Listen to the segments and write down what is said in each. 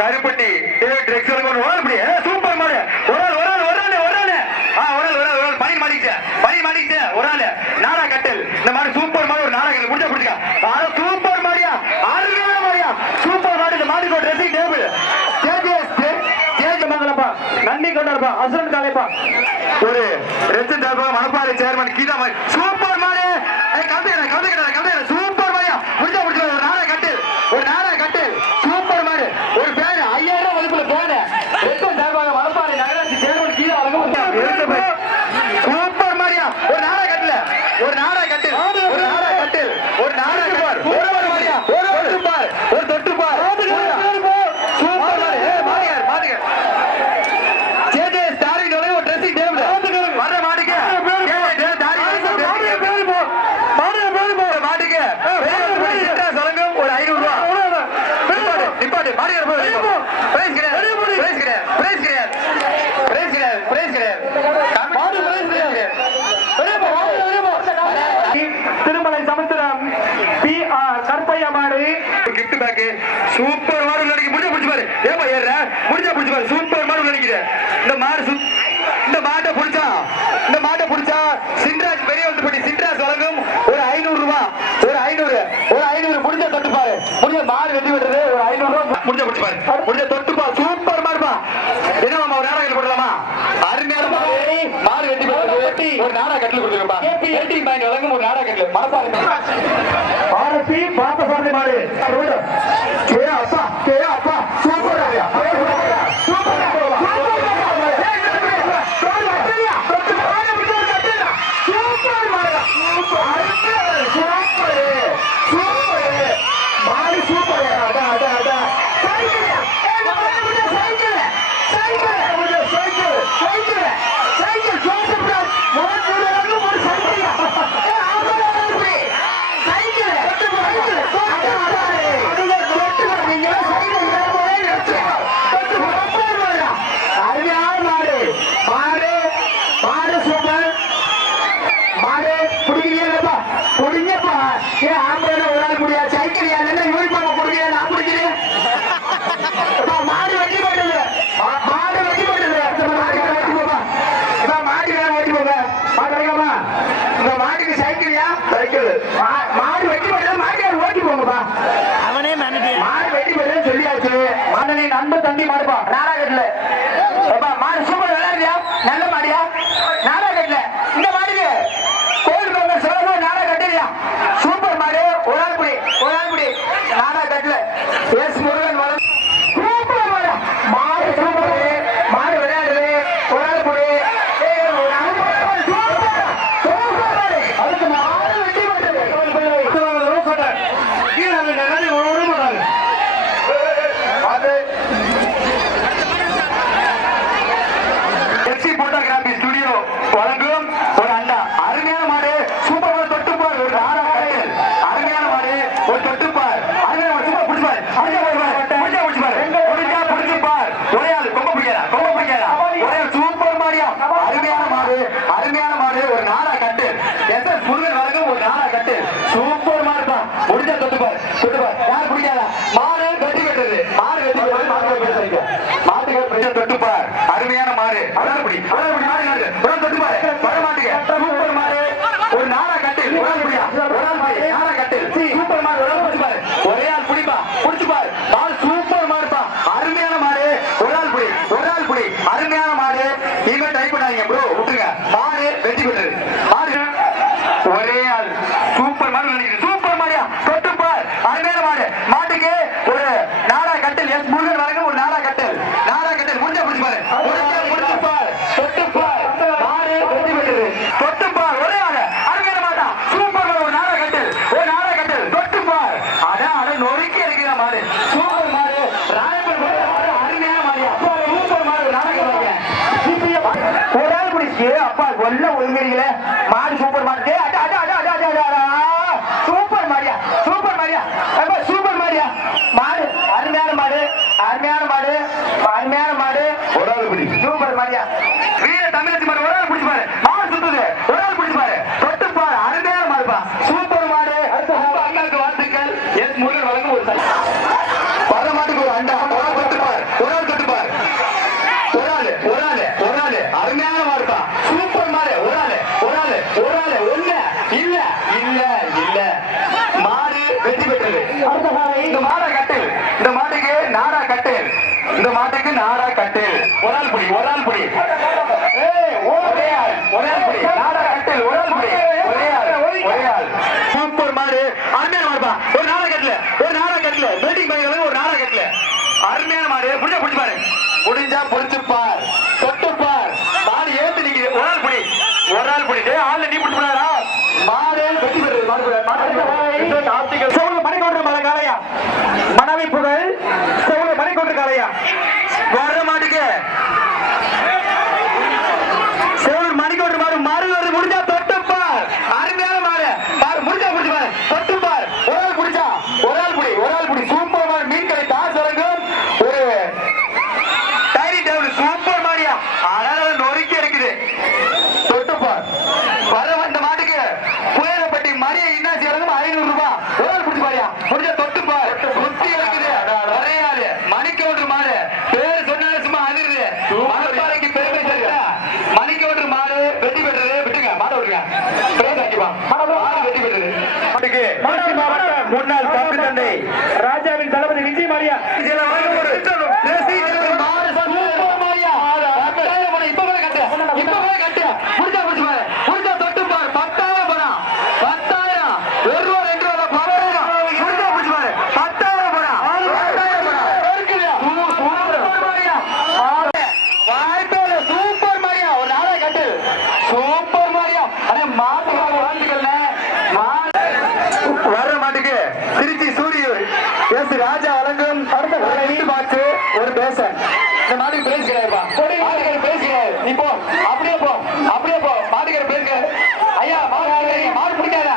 கருப்பட்டி ட்ரெக்ஸ் ஒரு ஆள் சூப்பர் மாடு. ஒரு ஆள் ஒரு ஆள் ஒரு ஆள் ஒரு ஆள். ஆ ஒரு ஆள் ஒரு ஆள் ஒரு ஆள். பனி மாடிக்கிச்சு பனி மாடிக்கிச்சு ஒரு ஆள். நாடா கட்டல். இந்த மாதிரி சூப்பர் மாடு ஒரு நாடா கட்டல். முடிஞ்சா பிடிச்சா ஆ சூப்பர் மாடியா? அருமையான மாடியா? சூப்பர் மாடு இந்த மாடுக்கு ஒரு ட்ரெஸ்ஸிங் டேபிள் நன்றி கொண்டாடுப்பா. அசுரன் காலைப்பா ஒரு ரெத்து மனப்பாறை சேர்மன் கீதா மாதிரி சூப்பர் மாடு. கலந்துக்கிறேன் கலந்துக்கிறேன் கலந்துக்கிறேன் சூப்பர் மாடியா முடிஞ்சா முடிஞ்சா ஒரு நாடா கட்டு ஒரு நாடா கட்டு சூப்பர் மாடு ஒரு பேரு ஐயாயிரம் ரூபாய் மதிப்புல பேரு ரெத்தம் சார்பாக மணப்பாறை நகராட்சி சேர்மன் கீதா வழங்கும் சூப்பர் மாடியா ஒரு நாடா கட்டுல ஒரு நாடா கட்டு ஒரு நாடா கட்டு ஒரு நாடா கட்டு ஒரு ஒரு மாடியா ஒரு தொட்டு பார் ஒரு தொட்டு பார் சூப்பர் மாடு ஏ மாடியார் மாடியார் ஜேஜே ஸ்டாரின் உலக ஒரு ட்ரெஸ்ஸிங் டேபிள் வர மாட்டுக்கு ஜேஜே தாரி பேரு போ மாடு பேரு போ மாட்டுக்கு சிட்டா சொல்லுங்க ஒரு 500 ரூபாய் நிப்பாட்டு நிப்பாட்டு மாடியார் போய் பிரைஸ் கிடையாது பிரைஸ் கிடையாது பிரைஸ் கிடையாது பிரைஸ் கிடையாது பிரைஸ் கிடையாது மாடு பிரைஸ் கிடையாது வெளிய போ வெளிய போ திருமலை சமுத்திரம் பி ஆர் கற்பையா மாடு பேக் சூப்பர் மாடு நினைக்க முடிஞ்ச பிடிச்சு பாரு. ஏமா ஏற முடிஞ்ச பிடிச்சு பாரு. சூப்பர் மாடு நினைக்கிறேன் இந்த மாடு இந்த மாட்டை பிடிச்சா இந்த மாட்டை பிடிச்சா சின்ராஜ் பெரிய பட்டி சின்ராஜ் வழங்கும் ஒரு ஐநூறு ரூபாய் ஒரு ஐநூறு. ஒரு ஐநூறு முடிஞ்ச தொட்டு பாரு முடிஞ்ச மாடு வெட்டி விடுறது ஒரு ஐநூறு ரூபாய் முடிஞ்ச பிடிச்சு பாரு. முடிஞ்ச தொட்டு பாரு சூப்பர் மாடுப்பா. என்னமா ஒரு நாடகம் போடலாமா அருமையான மாடு. வெட்டி ஒரு நாடக கட்டில் கொடுத்துருப்பா ஏடி பேங்க் வழங்கும் ஒரு நாடக கட்டில் மனப்பாறை ವಿದ್ಯಾರ್ಥಿ ಬಾಬಾ ಸಾಹೇಬ್ ಮಾಳೆ ಅರ್ವಡ ಕೆ ಅಪ್ಪ ಕೆ நண்பர் தம்பி சும்மா நாடாகட்டுல அப்பா மாடு சூப்பர் விளையாடுறியா நல்ல மாடியா நாடாகட்டுல இந்த மாடுக்கு கோயில் பொங்கல் சிவகங்கை நாடா கட்டுறியா சூப்பர் மாடு ஒரு ஆள் புடி ஒரு ஆள் புடி நாடா கட்டல எஸ் முருகன் வளம் சூப்பர் மாடு மாடு சூப்பர் மாடு விளையாடுது ஒரு ஆள் புடி ஏய், ஒரு ஆள் புடி. சூப்பர் சூப்பர் மாடு அதுக்கு மாடு வெட்டி போட்டது கீழே நிறைய விட மாட்டாங்க அது எஸ்சி போட்டோகிராபி ஸ்டுடியோ வழங்கும் ஒரு அண்டா அருமையான மாடு சூப்பர் மாடு தொட்டுப்பார் ஒரு நாடா கடையில் அருமையான மாடு ஒரு தொட்டுப்பார் அருமையான மாடு சூப்பர் பிடிப்பார் அருமையா பிடிச்சா பிடிப்பார் பிடிச்சா பிடிச்சிப்பார் ஒரே ஆள் கொம்ப பிடிக்காதா கொம்ப பிடிக்காதா ஒரே ஆள் சூப்பர் மாடியா அருமையான மாடு அருமையான மாடு ஒரு நாடா கட்டு. எஸ் எஸ் முருகன் வழங்கும் ஒரு நாடா கட்டு. சூப்பர் மாடுப்பா முடிஞ்சா தொட்டுப்பார் தொட்டுப்பார் யார் பிடிக்காதா? மாடு வெட்டி பெற்றது. மாடு வெட்டி பெற்றது. மாடு வெட்டி மாட்டுக்கு பெரிய தொட்டுப்பார் அருமையான மாடு. அழகுபடி அழகுபடி மாடு நாடு ஒரு தொட்டு பாரு. வர மாட்டுங்க சூப்பர் மாடு. ஒரு நாடா கட்டில் ஒரு ஆள் புடியா? பாரு நாடா கட்டில் சூப்பர் மாடு. ஒரு ஆள் புடிச்சு பாரு ஒரே ஆள் புடிப்பா புடிச்சு பாரு மாடு சூப்பர் மாடுப்பா அருமையான மாடு ஒரு ஆள் புடி ஒரு ஆள் புடி அருமையான மாடு இனிமே ட்ரை பண்ணாதீங்க ப்ரோ விட்டுருங்க மாடு வெட்டி விட்டுரு மாடு ஒரே ஆள் சூப்பர் மாடு நினைக்கிறேன் சூப்பர் மாடியா தொட்டு பார் அருமையான மாடு மாட்டுக்கு ஒரு நாடா கட்டில் எஸ் முருகன் வழங்கும் ஒரு நாடா கட்டில் நாடா கட்டில் முடிஞ்ச முடிச்சு பாரு முடிஞ்ச முடிச்சு பார் தொட்டு பார் மாடு வெட்டி விட்டது தொட்டு பார் ஒரே ஆளு அருமையான மாட்டா சூப்பர் மாடு ஒரு நாடா கட்டில் ஒரு நாடா கட்டில் தொட்டு பார் அதான் அட நொறுக்கி அடிக்கிற மாடு சூப்பர் மாடு ராயப்பன் மாடு அருமையான மாடியா சூப்பர் மாடு ஒரு நாடா கட்டில் ஒரு அப்பா கொல்ல ஒழுங்குறீங்களே. மாடு சூப்பர் மாடு. சூப்பர் மாடியா சூப்பர் மாடியா. சூப்பர் மாடியா. மாடு அருமையான மாடு அருமையான மாடு அருமையான மாடு ஒரு ஆள் பிடி சூப்பர் மாடியா வீர தமிழச்சி மாடு ஒரு ஆள் பிடிச்சு பாரு மாடு சுத்துது ஒரு ஆள் பிடிச்சு பாரு தொட்டு பாரு அருமையான மாடுப்பா சூப்பர் மாடு அண்ணாக்கு வாழ்த்துக்கள் எஸ் முருகன் வழங்கும் ஒரு சல். பல மாட்டுக்கு ஒரு அண்டா ஒரு ஆள் தொட்டு பாரு அடுத்த காலை இந்த மாடா கட்டு இந்த மாட்டுக்கு நாடா கட்டு இந்த மாட்டுக்கு நாடா கட்டு ஒரு ஆள் புடி ஒரு ஆள் புடி. ஒரே ஆள் ஒரே ஆள் புடி. நாடா கட்டு ஒரு ஆள் புடி. ஒரே ஆள் ஒரே ஆள். சூப்பர் மாடு அருமையான மாடுப்பா. ஒரு நாடா கட்டல ஒரு நாடா கட்டல. மீட்டிங் பையன் ஒரு நாடா கட்டல. அருமையான மாடு. புடிச்சா புடிச்சு பாரு. முடிஞ்சா புடிச்சு பார். தொட்டு பார். மாடு ஏத்து நிக்குது. ஒரு ஆள் புடி. ஒரு ஆள் புடி டேய் ஆள்ல நீ புடிச்சு மனைவி புகழ் செவ்வளவு மணிக்கொன்று காளையா வர மாட்டேங்க செவன் மணிக்கு ஒரு மாடு மாடு வருது முடிஞ்சா தொட்டு பார் அருமையான மாடு பாரு முடிஞ்சா புடிச்சு பாரு தொட்டு பார் ஒரு ஆள் புடிச்சா ஒரு ஆள் புடி ஒரு ஆள் புடி சூப்பர் மாடு மீன் கடை தாஸ் வழங்கும் ஒரு டைரி டேபிள் சூப்பர் மாடியா அதனால நொறுக்கி இருக்குது தொட்டு பார் வர வந்த மாட்டுக்கு புயலப்பட்டி மரிய இன்னாசி வழங்கும் ஐநூறு ரூபாய் ஒரு ஆள் புடிச்சு பாரியா முடிஞ்சா தொட்டு பார் குத்தி இருக்குது ஒரே ஆளு மணிக்கு ஒன்று மாடு பேர் சொன்னாலே சும்மா அதிருது மணப்பாறைக்கு பெருமை சேர்க்க மணிக்கு ஒன்று மாடு வெட்டி பெற்றது விட்டுங்க மாட விட்டுங்க பிரைஸ் வாங்கிப்பா மாடு வெட்டி பெற்றது மாட்டுக்கு மதுரை மாவட்டம் முன்னாள் தம்பி தந்தை ராஜாவின் தளபதி விஜய் மாரியா சூப்பர் மாரியா பத்தாயிரம் போனா இப்ப போய் கட்டு இப்ப போய் கட்டு முடிஞ்சா முடிச்சு பாரு முடிஞ்சா தொட்டு பாரு பத்தாயிரம் போனா பத்தாயிரம் ஒரு ரூபா ரெண்டு ரூபா பத்தாயிரம் முடிஞ்சா முடிச்சு பாரு பத்தாயிரம் போனா பத்தாயிரம் போனா இருக்குது சூப்பர் மாரியா வாய்ப்பேல சூப்பர் மாரியா ஒரு நாளை கட்டு சூப்பர் மாரியா அண்ணே மாட்டு வாழ்த்துக்கள்ல வர்ற மாட்டுக்கு திருச்சி சூரிய எஸ் ராஜா வழங்கும் அடுத்த ஒரு வீடு பாக்ஸ் ஒரு பேசன் இந்த மாட்டுக்கு பேச கிடையாதுப்பா மாட்டுக்கார பேச கிடையாது நீ போ அப்படியே போ அப்படியே போ மாட்டுக்கார பேச கிடையாது ஐயா மாடு பிடிக்காதீங்க, மாடு பிடிக்காதா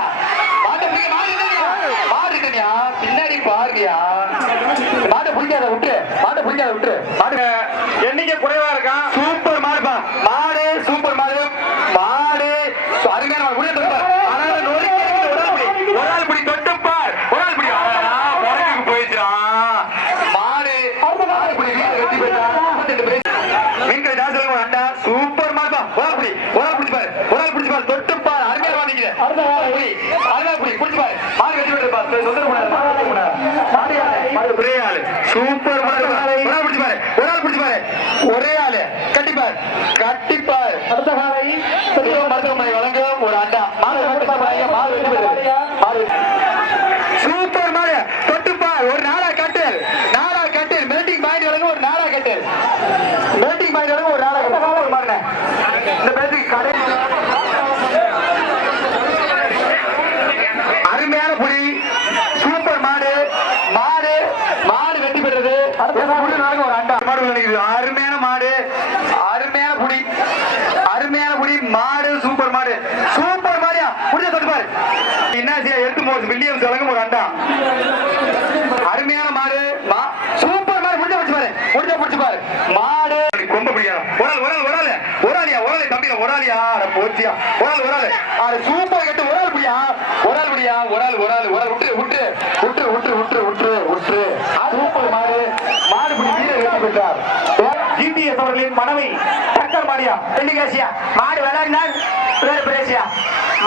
மாட்டை பிடிக்க மாடு இல்லையா மாடு இல்லையா பின்னாடி பாருங்கயா மாட்டை பிடிக்காத விட்டு மாட்டை பிடிக்காத விட்டு மாடு எண்ணிக்கை குறைவா இருக்கான் சூப்பர் மாடுப்பா மாடு சூப்பர் மாடு மாடு சு- அருமையான மாடு முடிய தொட்டு பார். ஆனா நொறுக்கி இருக்குது ஒரு ஆள் பிடி. ஒரு ஆள் பிடி தொட்டு பார் ஒரு ஆள் பிடி அடடா, முடக்குக்கு போயிடுச்சுடா. மாடு மாடு பிடி வீட்டுல வெட்டி போயிட்டா. முப்பத்தெட்டு பிரைஸ். மீன்கடை தாசலுக்கு ஒரு அண்டா சூப்பர் மாடுப்பா ஒரு ஆள் பிடி ஒரு ஆள் பிடிச்சு பாரு ஒரு ஆள் பிடிச்சு பாரு தொட்டு பார் அருமையான மாடு நிக்குது. ஒரு ஆள் பிடி ஒரு ஆள் பிடி பிடிச்சு பாரு மாடு வெட்டி போயிட்டு பாரு தொந்தரவு பண்ணாத, மாடு தொந்தரவு பண்ணாத. மாடு யாரு? மாடு ஒரே ஆளு. சூப்பர் ஒரு ஆள். கட்டிப்பார் கட்டிப்பார் அடுத்த காலை. மருத்துவமனை வழங்கும் ஒரு அண்டா. மாடு மாடு. மாடு சூப்பர் மாடு தொட்டுப்பார் ஒரு நாடா கட்டில் நாடா கட்டில் மெல்டிங் பாயிண்ட் வழங்கும் ஒரு நாடா கட்டில் மெல்டிங் பாயிண்ட் வழங்கும் ஒரு நாடா கட்டில் ஒரு மாடுனே இந்த பேருக்கு கடை அருமையான புலி சூப்பர் மாடு மாடு மாடு வெட்டி பெற்றது. ஒரு அண்டா. மாடு நினைக்குது. அருமையான மாடு. அருமையான புலி அருமையான புலி மாடு சூப்பர் மாடு. சூப்பர் மாடியா? முடிஞ்ச தொட்டு பாரு. இன்னாசியா எடுத்து மோஸ் வில்லியம்ஸ் வழங்கும் ஒரு அண்டா. அருமையான மாடு. மா சூப்பர் மாடு. முடிஞ்ச பிடிச்சு பாரு. முடிஞ்ச பிடிச்சு பாரு. மாடு. கொம்ப பிடிக்கணும் ஒரு ஆள் ஒரு ஆள் ஒரு ஆள். ஒரு ஆளியா? ஒரு ஆள். தம்பியில ஒரு ஆளியா? போச்சியா. ஒரு ஆள் ஒரு ஆள். சூப்பர் கட்டு. ஒரு ஆள் பிடியா? ஒரு ஆள் பிடியா ஒரு ஆள் ஒரு ஆள் ஒரு ஆள் விட்டு விட்டு விட்டு விட்டு விட்டு விட்டு விட்டு சூப்பர் மாடு. மாடு பிடி வீரர் வெற்றி பெற்றார். ஜிடிஎஸ் அவர்களின் மனைவி டக்கர் மாரியா வெள்ளிகாசியா. மாடு விளையாடினால் பேர் பிரேசியா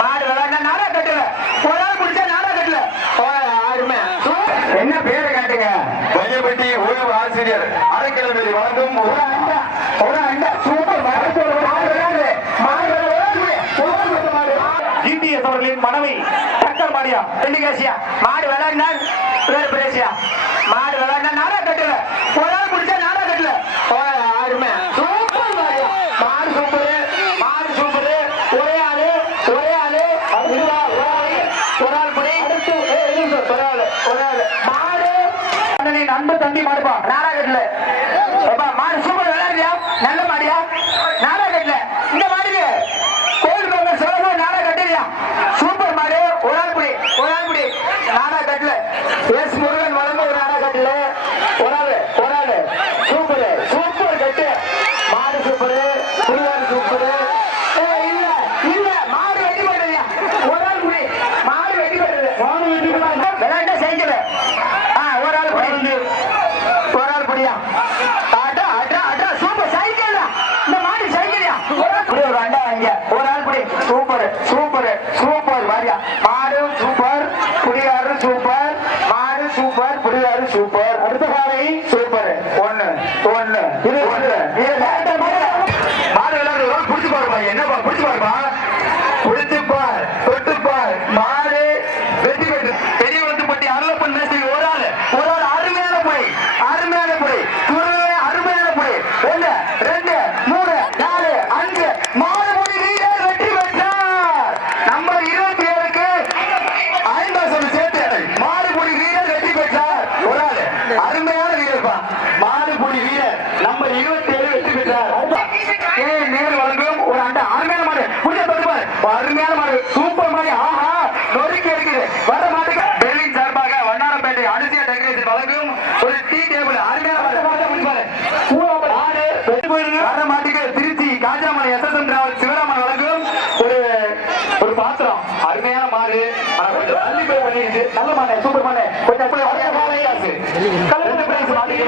மாடு விளையாடினா நாடா கட்டல. ஒரு ஆள் பிடிச்சா நாடா கட்டல. ஆறுமே என்ன பேரை காட்டுங்க? பையப்பட்டி ஓய்வு ஆசிரியர். அரைக்கிழமை வழங்கும் ஒரு அண்டா ஒரு அண்டா. சூப்பர் மாடு மாடு விளையாடு மாடு விளையாடு மாடு ஜிடிஎஸ் அவர்களின் மனைவி டக்கர் மாரியா வெள்ளிகாசியா மாடு விளையாடினால் பிரேசியா மாடு விளையாடினா நாடா கட்டல. ஒரு ஆள் பிடிச்சா நாடா கட்டல. சூப்பர் மாடு. மாடு சூப்பர். மாடு சூப்பர். ஒரே ஆளு ஒரே ஆளு. ஒரு ஆள். பிடி ஒரு ஆளு ஒரு ஆளு. மாடு. அன்பு தம்பி மாடுப்பா. நாடகத்துல எப்பா மாடு சூப்பர் விளையாடுறியா நல்ல மாடியா நாடகத்துல இந்த மாடுக்கு கோயில் பொங்கல் சிவகங்கை நாடகம் கட்டியா சூப்பர் மாடு ஒரு ஆள் புடி ஒரு ஆள் புடி நாடகம் கட்டல எஸ் முருகன் வழங்க ஒரு நாடகம் கட்டல ஒரு ஆளு ஒரு ஆளு சூப்பர் சூப்பர் கட்டு மாடு சூப்பர் புரியாரு சூப்பர் இல்ல இல்ல மாடு வெட்டி போடுறியா ஒரு ஆள் புடி மாடு வெட்டி போடுறது மாடு வெட்டி போடுறது. விளையாட்ட செஞ்சல ஆ ஒரு ஆள் புடி மாடியா அடா அடா அடா சூப்பர் சைக்கிள் இந்த மாடு சைக்கிள்யா? ஒரு ஒரு அண்டா வாங்க ஒரு ஆள் புடி. சூப்பர் சூப்பர் சூப்பர் மாடு சூப்பர் புடியாரு சூப்பர். புள்ளி வீரர். நம்ம இருபத்தி ஏழு வெற்றி பெற்றார். நேர் வழங்கும் ஒரு அண்டா அருமையான மாடு. முடிஞ்ச தொட்டுப்பார் அருமையான மாடு. சூப்பர் மாடு. ஆஹா. நொறுக்கி எடுக்குது வர மாட்டுக்கு பெர்லின் சார்பாக வண்ணாரப்பேட்டை அனுசியா டெக்கரேஷன் வழங்கும் ஒரு டீ டேபிள். அருமையான மாடு. வெற்றி போயிருங்க வர மாட்டுக்கு Trichy Kanjamalai S S M travel Sivaraman வழங்கும் ஒரு ஒரு பாத்திரம். அருமையான மாடு. நல்ல மாடு. சூப்பர் மாடு. கலந்து பிரைஸ் வாங்கி